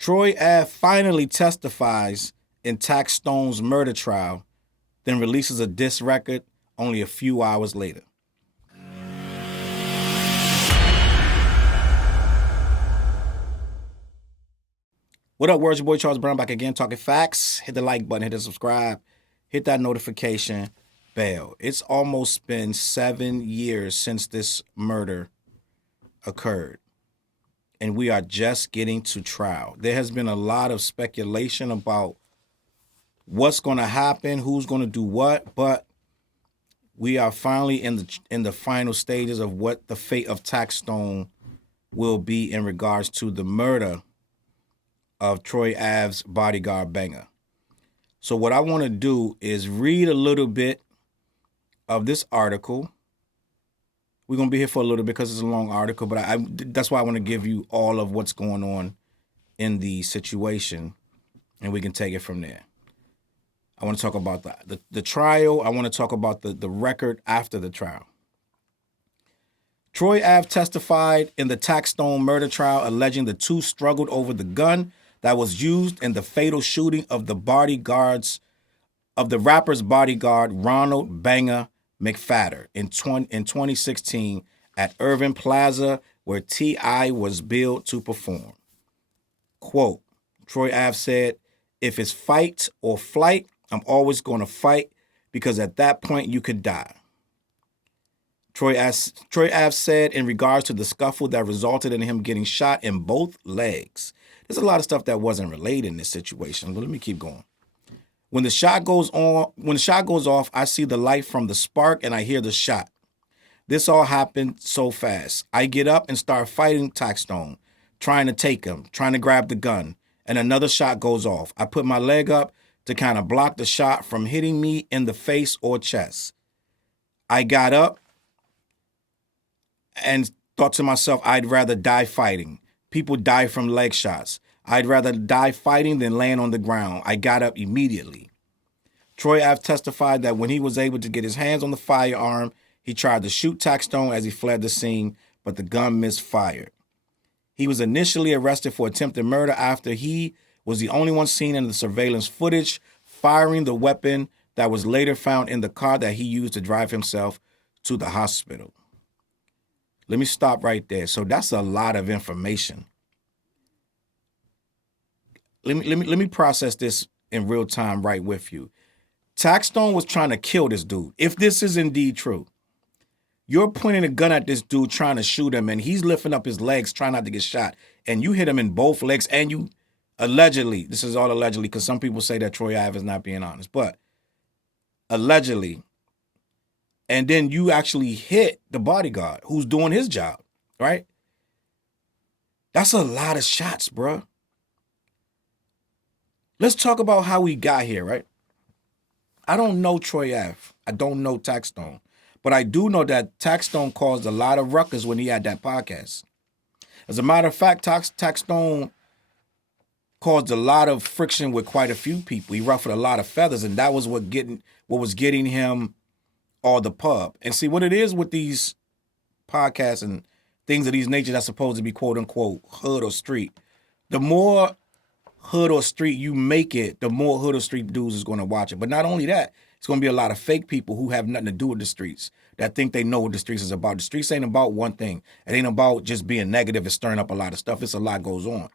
Troy Ave finally testifies in Taxstone's murder trial, then releases a diss record only a few hours later. What up, words? Your boy Charles Brown back again, talking facts. Hit the like button, hit the subscribe, hit that notification bell. It's almost been 7 years since this murder occurred, and we are just getting to trial. There has been a lot of speculation about what's going to happen, who's going to do what, but we are finally in the final stages of what the fate of Taxstone will be in regards to the murder of Troy Ave's bodyguard banger. So what I want to do is read a little bit of this article. We're going to be here for a little bit because it's a long article, but that's why I want to give you all of what's going on in the situation, and we can take it from there. I want to talk about the trial. I want to talk about the record after the trial. Troy Ave testified in the Taxstone murder trial, alleging the two struggled over the gun that was used in the fatal shooting of the rapper's bodyguard, Ronald Banger McFadder, in 2016 at Irving Plaza, where T.I. was billed to perform. Quote, Troy Ave said, "If it's fight or flight, I'm always going to fight because at that point you could die." Troy Ave said in regards to the scuffle that resulted in him getting shot in both legs. There's a lot of stuff that wasn't related in this situation, but let me keep going. When the shot goes off, I see the light from the spark and I hear the shot. This all happened so fast. I get up and start fighting Taxstone, trying to take him, trying to grab the gun, and another shot goes off. I put my leg up to kind of block the shot from hitting me in the face or chest. I got up and thought to myself, I'd rather die fighting. People die from leg shots. I'd rather die fighting than laying on the ground. I got up immediately. Troy Ave testified that when he was able to get his hands on the firearm, he tried to shoot Taxstone as he fled the scene, but the gun misfired. He was initially arrested for attempted murder after he was the only one seen in the surveillance footage firing the weapon that was later found in the car that he used to drive himself to the hospital. Let me stop right there. So that's a lot of information. Let me process this in real time right with you. Taxstone was trying to kill this dude. If this is indeed true, you're pointing a gun at this dude trying to shoot him, and he's lifting up his legs trying not to get shot, and you hit him in both legs, and you allegedly, this is all allegedly because some people say that Troy Ave is not being honest, but allegedly, and then you actually hit the bodyguard who's doing his job, right? That's a lot of shots, bro. Let's talk about how we got here, right? I don't know Troy Ave. I don't know Taxstone. But I do know that Taxstone caused a lot of ruckus when he had that podcast. As a matter of fact, Taxstone caused a lot of friction with quite a few people. He ruffled a lot of feathers, and that was what was getting him all the pub. And see, what it is with these podcasts and things of these nature that's supposed to be quote unquote hood or street, the more hood or street you make it, the more hood or street dudes is going to watch it. But not only that, it's going to be a lot of fake people who have nothing to do with the streets that think they know what the streets is about. The streets ain't about one thing. It ain't about just being negative and stirring up a lot of stuff. It's a lot goes on.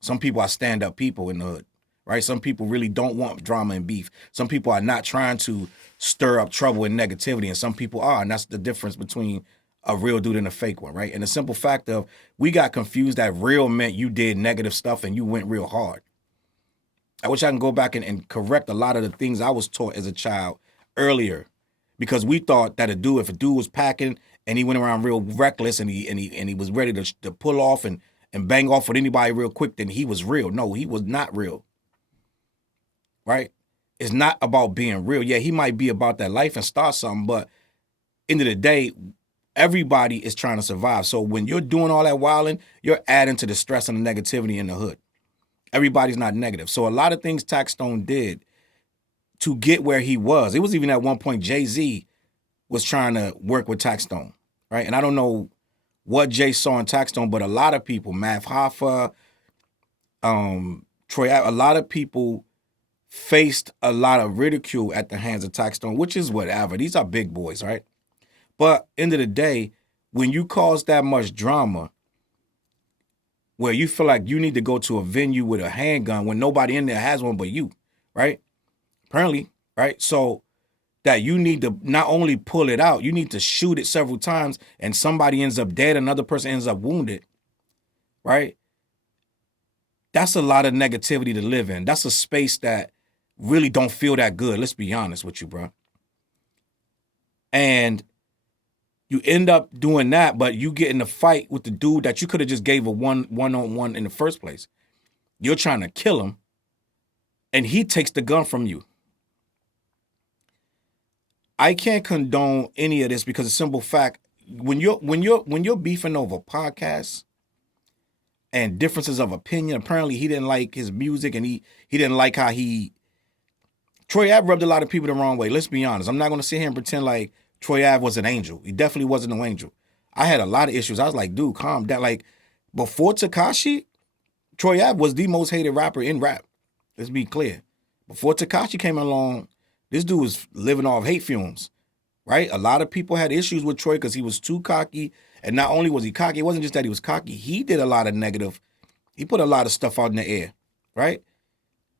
Some people are stand-up people in the hood, right? Some people really don't want drama and beef. Some people are not trying to stir up trouble and negativity, and some people are, and that's the difference between a real dude and a fake one, right? And the simple fact of we got confused that real meant you did negative stuff and you went real hard. I wish I can go back and correct a lot of the things I was taught as a child earlier, because we thought that if a dude was packing and he went around real reckless and he was ready to pull off and bang off with anybody real quick, then he was real. No, he was not real, right? It's not about being real. Yeah, he might be about that life and start something, but end of the day, everybody is trying to survive. So when you're doing all that wilding, you're adding to the stress and the negativity in the hood. Everybody's not negative. So a lot of things Taxstone did to get where he was. It was even at one point Jay-Z was trying to work with Taxstone, right? And I don't know what Jay saw in Taxstone, but a lot of people, Math Hoffa, Troy Ave, a lot of people faced a lot of ridicule at the hands of Taxstone, which is whatever. These are big boys, right? But end of the day, when you cause that much drama, where you feel like you need to go to a venue with a handgun when nobody in there has one but you, right? Apparently, right? So that you need to not only pull it out, you need to shoot it several times and somebody ends up dead, another person ends up wounded, right? That's a lot of negativity to live in. That's a space that really don't feel that good. Let's be honest with you, bro. And you end up doing that, but you get in a fight with the dude that you could have just gave a one-on-one in the first place. You're trying to kill him, and he takes the gun from you. I can't condone any of this because a simple fact, when you're beefing over podcasts and differences of opinion, apparently he didn't like his music and he didn't like how Troy Ave rubbed a lot of people the wrong way. Let's be honest. I'm not going to sit here and pretend like Troy Ave was an angel. He definitely wasn't no angel. I had a lot of issues. I was like, dude, calm down. Like, before Tekashi, Troy Ave was the most hated rapper in rap. Let's be clear. Before Tekashi came along, this dude was living off hate fumes, right? A lot of people had issues with Troy because he was too cocky. And not only was he cocky, it wasn't just that he was cocky. He did a lot of negative. He put a lot of stuff out in the air, right?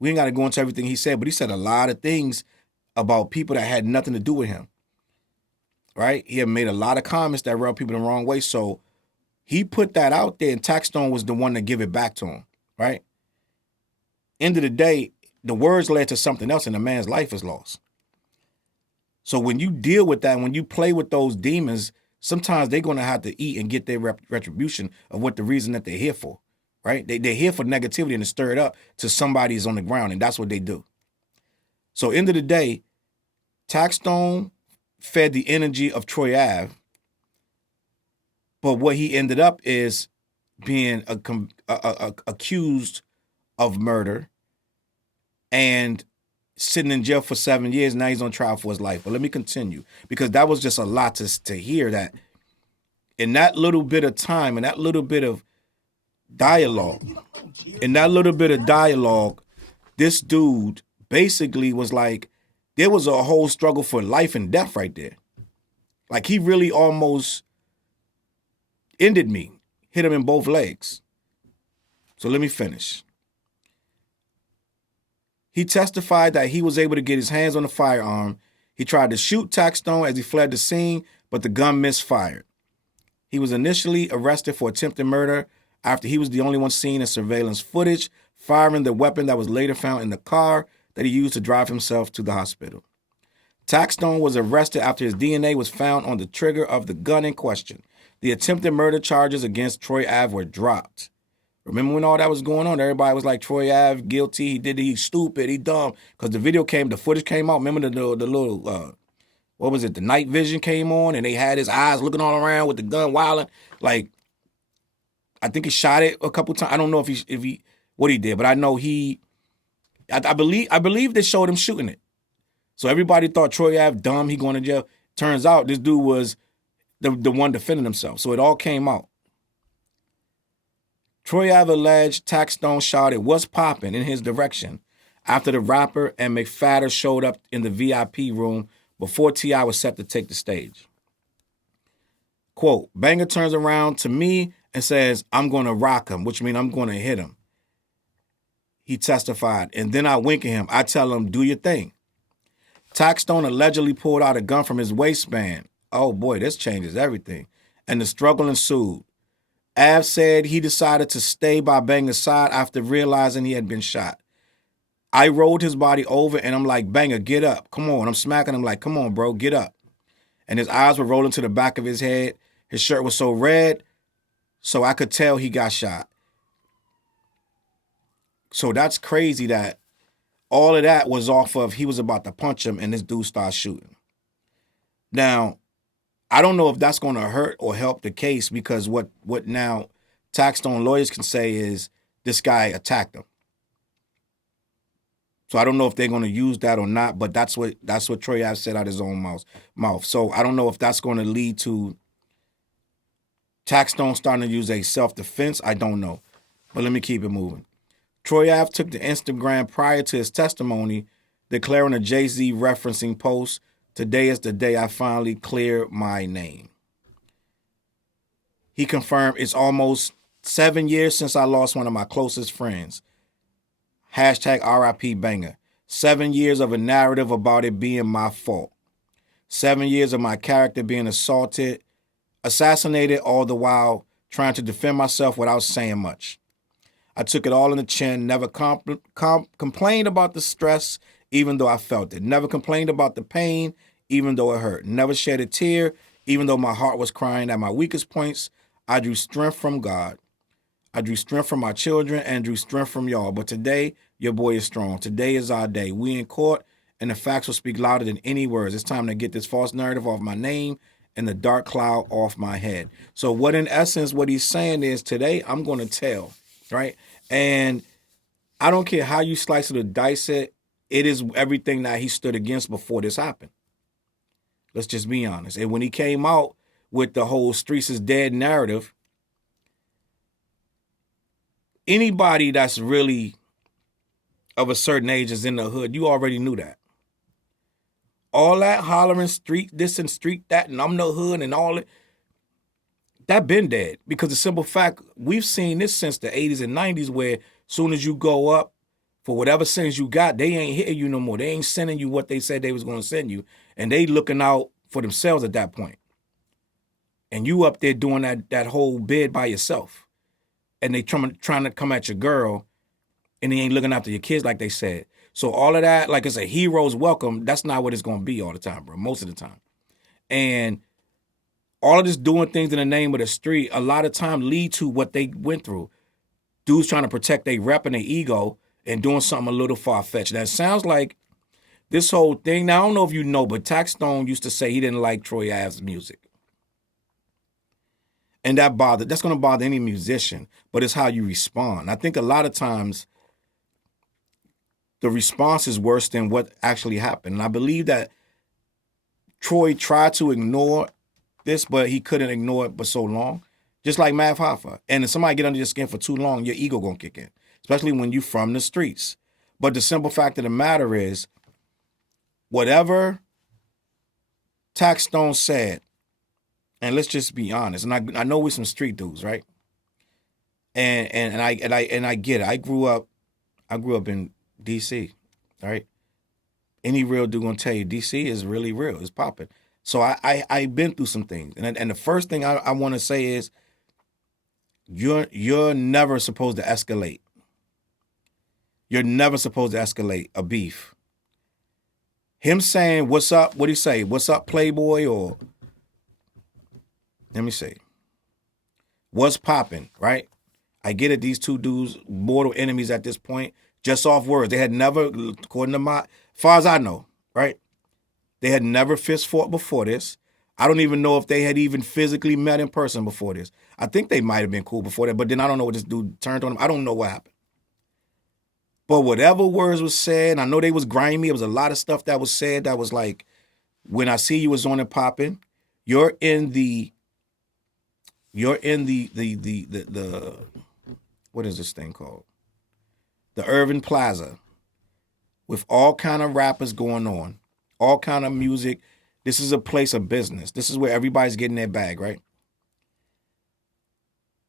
We ain't got to go into everything he said, but he said a lot of things about people that had nothing to do with him, right? He had made a lot of comments that rubbed people the wrong way. So he put that out there, and Taxstone was the one to give it back to him, right? End of the day, the words led to something else, and the man's life is lost. So when you deal with that, when you play with those demons, sometimes they're going to have to eat and get their retribution of what the reason that they're here for, right? They're here for negativity and to stir it up to somebody's on the ground, and that's what they do. So end of the day, Taxstone fed the energy of Troy Ave, but what he ended up is being accused of murder and sitting in jail for 7 years. Now he's on trial for his life. But let me continue, because that was just a lot to hear, that in that little bit of time and that little bit of dialogue, this dude basically was like, there was a whole struggle for life and death right there. Like, he really almost ended me, hit him in both legs. So let me finish. He testified that he was able to get his hands on the firearm. He tried to shoot Taxstone as he fled the scene, but the gun misfired. He was initially arrested for attempted murder after he was the only one seen in surveillance footage firing the weapon that was later found in the car that he used to drive himself to the hospital. Taxstone was arrested after his DNA was found on the trigger of the gun in question. The attempted murder charges against Troy Ave were dropped. Remember when all that was going on? Everybody was like, Troy Ave, guilty, he's stupid, he dumb. Because the footage came out. Remember the little, what was it? The night vision came on, and they had his eyes looking all around with the gun wilding. Like, I think he shot it a couple times. I don't know if he what he did, but I know I believe they showed him shooting it. So everybody thought Troy Ave dumb, he going to jail. Turns out this dude was the one defending himself. So it all came out. Troy Ave alleged Taxstone shot it was popping in his direction after the rapper and McFadder showed up in the VIP room before T.I. was set to take the stage. Quote, Banger turns around to me and says, I'm going to rock him, which means I'm going to hit him. He testified, and then I wink at him. I tell him, do your thing. Taxstone allegedly pulled out a gun from his waistband. Oh boy, this changes everything. And the struggle ensued. Ave said he decided to stay by Banger's side after realizing he had been shot. I rolled his body over and I'm like, Banger, get up. Come on. I'm smacking him like, come on, bro, get up. And his eyes were rolling to the back of his head. His shirt was so red, so I could tell he got shot. So that's crazy that all of that was off of he was about to punch him and this dude started shooting. Now, I don't know if that's going to hurt or help the case, because what now Taxstone lawyers can say is this guy attacked him. So I don't know if they're going to use that or not, but that's what Troy Ave said out his own mouth. So I don't know if that's going to lead to Taxstone starting to use a self-defense. I don't know. But let me keep it moving. Troy Ave took to Instagram prior to his testimony, declaring a Jay-Z referencing post, "Today is the day I finally clear my name." He confirmed, "It's almost 7 years since I lost one of my closest friends. Hashtag RIP banger. 7 years of a narrative about it being my fault. 7 years of my character being assaulted, assassinated, all the while trying to defend myself without saying much. I took it all in the chin, never complained about the stress, even though I felt it. Never complained about the pain, even though it hurt. Never shed a tear, even though my heart was crying at my weakest points. I drew strength from God. I drew strength from my children and drew strength from y'all. But today, your boy is strong. Today is our day. We in court, and the facts will speak louder than any words. It's time to get this false narrative off my name and the dark cloud off my head." So what in essence, what he's saying is, today I'm going to tell, right? And I don't care how you slice it or dice it, it is everything that he stood against before this happened. Let's just be honest. And when he came out with the whole streets is dead narrative, anybody that's really of a certain age is in the hood, you already knew that. All that hollering street this and street that and I'm the hood and all it, that been dead. Because the simple fact, we've seen this since the 80s and 90s, where soon as you go up for whatever sentence you got, they ain't hitting you no more. They ain't sending you what they said they was going to send you. And they looking out for themselves at that point. And you up there doing that whole bid by yourself. And they trying to come at your girl, and they ain't looking after your kids like they said. So all of that, like it's a hero's welcome, that's not what it's going to be all the time, bro, most of the time. And all of this doing things in the name of the street, a lot of time lead to what they went through. Dudes trying to protect their rep and their ego and doing something a little far-fetched. That sounds like this whole thing. Now, I don't know if you know, but Taxstone used to say he didn't like Troy Ave's music. And that's going to bother any musician, but it's how you respond. I think a lot of times the response is worse than what actually happened. And I believe that Troy tried to ignore this, but he couldn't ignore it for so long. Just like Mav Hoffa. And if somebody get under your skin for too long, your ego gonna kick in, especially when you from the streets. But the simple fact of the matter is, whatever Taxstone said, and let's just be honest, and I know we're some street dudes, right? And I get it. I grew up in DC, right? Any real dude gonna tell you DC is really real. It's popping. So I've been through some things, and the first thing I want to say is, you're never supposed to escalate. You're never supposed to escalate a beef. Him saying, "What's up?" What do you say? "What's up, Playboy?" Or let me see, "What's popping?" Right? I get it. These two dudes, mortal enemies at this point, just off words. They had never, according to as far as I know, right? They had never fist fought before this. I don't even know if they had even physically met in person before this. I think they might have been cool before that, but then I don't know what this dude turned on him. I don't know what happened. But whatever words was said, I know they was grimy. It was a lot of stuff that was said that was like, "When I see you was on and popping." You're in the what is this thing called? The Irving Plaza, with all kind of rappers going on, all kind of music. This is a place of business. This is where everybody's getting their bag, right?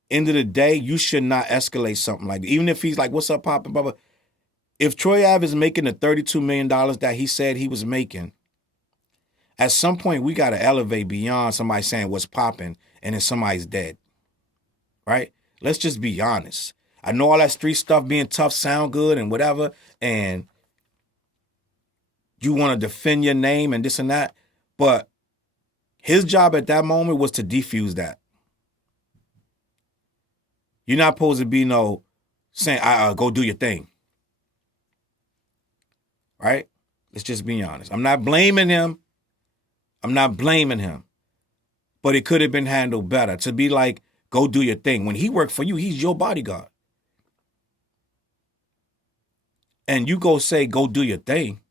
End of the day, you should not escalate something like that. Even if he's like, "What's up, poppin', blah, blah." If Troy Ave is making the $32 million that he said he was making, at some point we got to elevate beyond somebody saying "what's popping" and then somebody's dead, right? Let's just be honest. I know all that street stuff being tough sound good and whatever, and you want to defend your name and this and that, but his job at that moment was to defuse that. You're not supposed to be saying, "Go do your thing." Right? Let's just be honest. I'm not blaming him. But it could have been handled better. To be like, "Go do your thing." When he worked for you, he's your bodyguard. And you go say, "Go do your thing."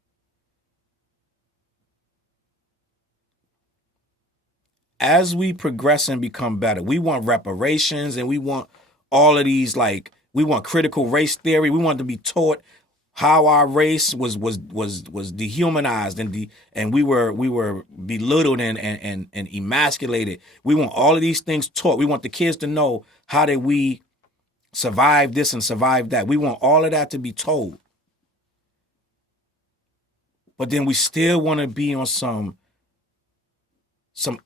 As we progress and become better, we want reparations and we want all of these like We want critical race theory. We want to be taught how our race was dehumanized and we were belittled and emasculated. We want all of these things taught. We want the kids to know how did we survive this and survive that. We want all of that to be told. But then we still want to be on some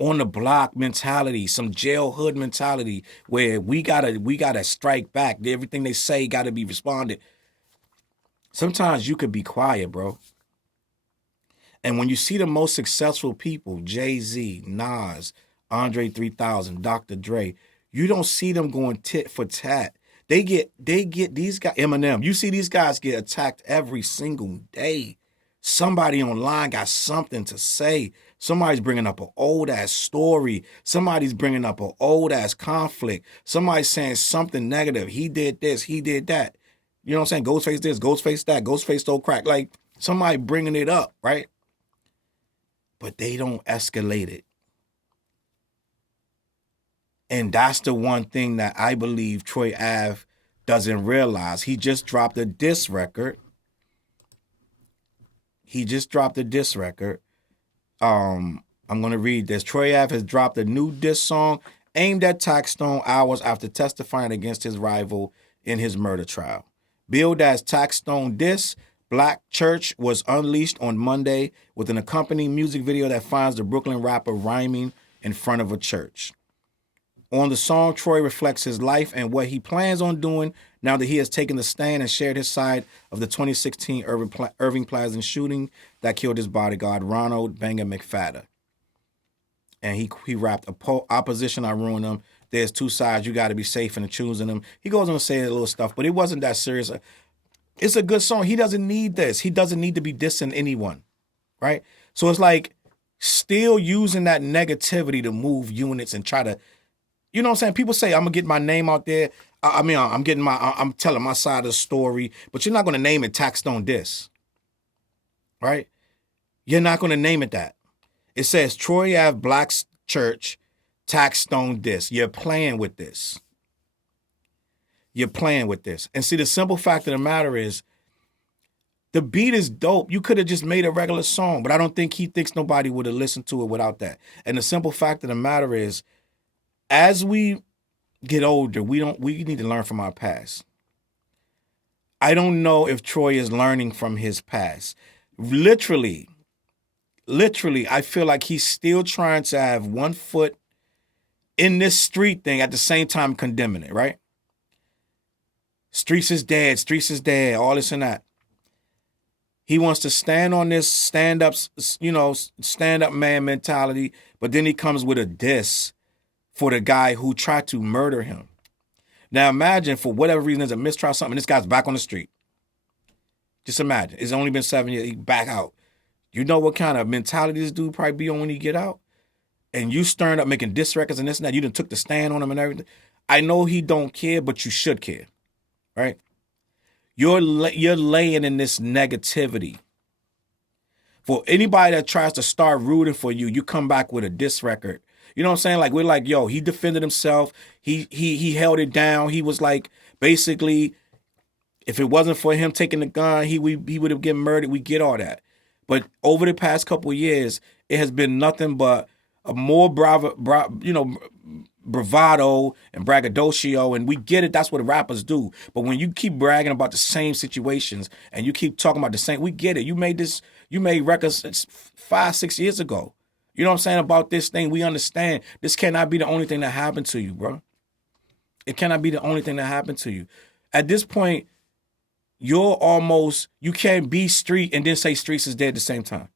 on the block mentality, some jail hood mentality where we gotta strike back. Everything they say gotta be responded. Sometimes you could be quiet, bro. And when you see the most successful people, Jay-Z, Nas, Andre 3000, Dr. Dre, you don't see them going tit for tat. They get these guys, Eminem. You see these guys get attacked every single day. Somebody online got something to say. Somebody's bringing up an old ass story. Somebody's bringing up an old ass conflict. Somebody's saying something negative. He did this, he did that. You know what I'm saying? Ghostface this, Ghostface that, Ghostface stole crack. Like somebody bringing it up, right? But they don't escalate it. And that's the one thing that I believe Troy Ave doesn't realize. He just dropped a diss record. I'm going to read this. Troy Ave has dropped a new diss song aimed at Taxstone hours after testifying against his rival in his murder trial. Billed as Taxstone Diss, Black Church was unleashed on Monday with an accompanying music video that finds the Brooklyn rapper rhyming in front of a church. On the song, Troy reflects his life and what he plans on doing now that he has taken the stand and shared his side of the 2016 Irving Plaza shooting that killed his bodyguard, Ronald Banger McFadden. And he rapped, opposition, I ruin them. There's two sides, you got to be safe in choosing them. He goes on to say a little stuff, but it wasn't that serious. It's a good song. He doesn't need this. He doesn't need to be dissing anyone, right? So it's like still using that negativity to move units and try to, you know what I'm saying? People say, I'm going to get my name out there. I'm telling my side of the story, but you're not going to name it Taxstone Diss, right? You're not going to name it that. It says Troy Ave Black Church, Taxstone Diss. You're playing with this. And see, the simple fact of the matter is, the beat is dope. You could have just made a regular song, but I don't think he thinks nobody would have listened to it without that. And the simple fact of the matter is, as we get older, we need to learn from our past. I don't know if Troy is learning from his past. Literally, I feel like he's still trying to have one foot in this street thing at the same time condemning it, right? Streets is dead, all this and that. He wants to stand on this stand-up man mentality, but then he comes with a diss for the guy who tried to murder him. Now imagine, for whatever reason, there's a mistrial or something, this guy's back on the street. Just imagine. It's only been 7 years, he back out. You know what kind of mentality this dude probably be on when he get out? And you stirring up, making diss records and this and that. You done took the stand on him and everything. I know he don't care, but you should care, right? You're laying in this negativity. For anybody that tries to start rooting for you, you come back with a diss record. You know what I'm saying? Like, we're like, yo, he defended himself. He held it down. He was like, basically, if it wasn't for him taking the gun, he would have gotten murdered. We get all that. But over the past couple of years, it has been nothing but a more bravado and braggadocio, and we get it. That's what rappers do. But when you keep bragging about the same situations and you keep talking about the same, we get it. You made records 5-6 years ago. You know what I'm saying about this thing? We understand this cannot be the only thing that happened to you, bro. It cannot be the only thing that happened to you. At this point, you can't be street and then say streets is dead at the same time.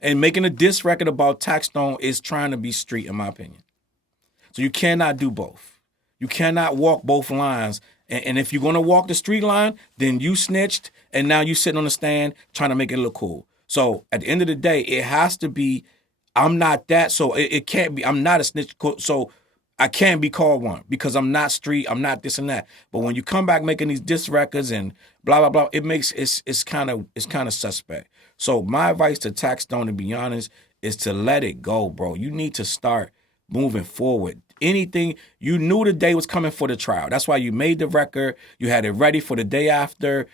And making a diss record about Taxstone is trying to be street, in my opinion. So you cannot do both. You cannot walk both lines. And if you're going to walk the street line, then you snitched, and now you sitting on the stand trying to make it look cool. So at the end of the day, it has to be, I'm not that, so it can't be, I'm not a snitch, so I can't be called one because I'm not street, I'm not this and that. But when you come back making these diss records and blah, blah, blah, it's kind of suspect. So my advice to Taxstone, to be honest, is to let it go, bro. You need to start moving forward. anything. You knew the day was coming for the trial. That's why you made the record. You had it ready for the day after.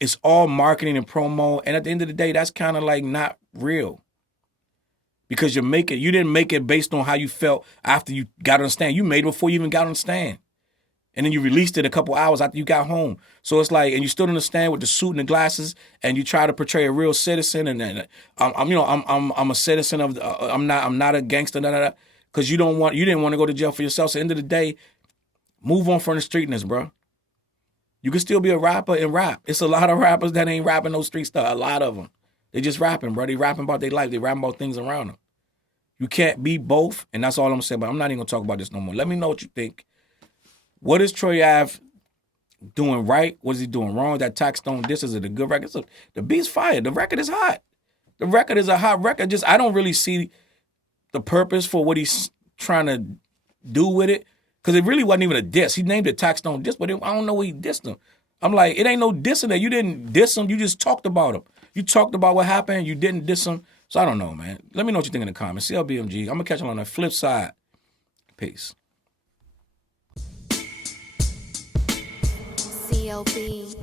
It's all marketing and promo. And at the end of the day, that's kind of like not real. Because you didn't make it based on how you felt after you got on the stand. You made it before you even got on the stand. And then you released it a couple hours after you got home. So it's like, and you stood on the stand with the suit and the glasses, and you try to portray a real citizen. And then I'm a citizen of. I'm not a gangster. Because you didn't want to go to jail for yourself. So at the end of the day, move on from the streetness, bro. You can still be a rapper and rap. It's a lot of rappers that ain't rapping no street stuff. A lot of them, they just rapping, bro. They rapping about their life. They rapping about things around them. You can't be both, and that's all I'm gonna say. But I'm not even gonna talk about this no more. Let me know what you think. What is Troy Ave doing right? What is he doing wrong? That Taxstone DISS, is it a good record? The beat's fire. The record is hot. The record is a hot record. I don't really see the purpose for what he's trying to do with it, because it really wasn't even a diss. He named it Taxstone DISS, but I don't know what he dissed him. I'm like, it ain't no diss in there. You didn't diss him. You just talked about him. You talked about what happened. You didn't diss him. So I don't know, man. Let me know what you think in the comments. CLBMG. I'm going to catch you on the flip side. Peace. CLB.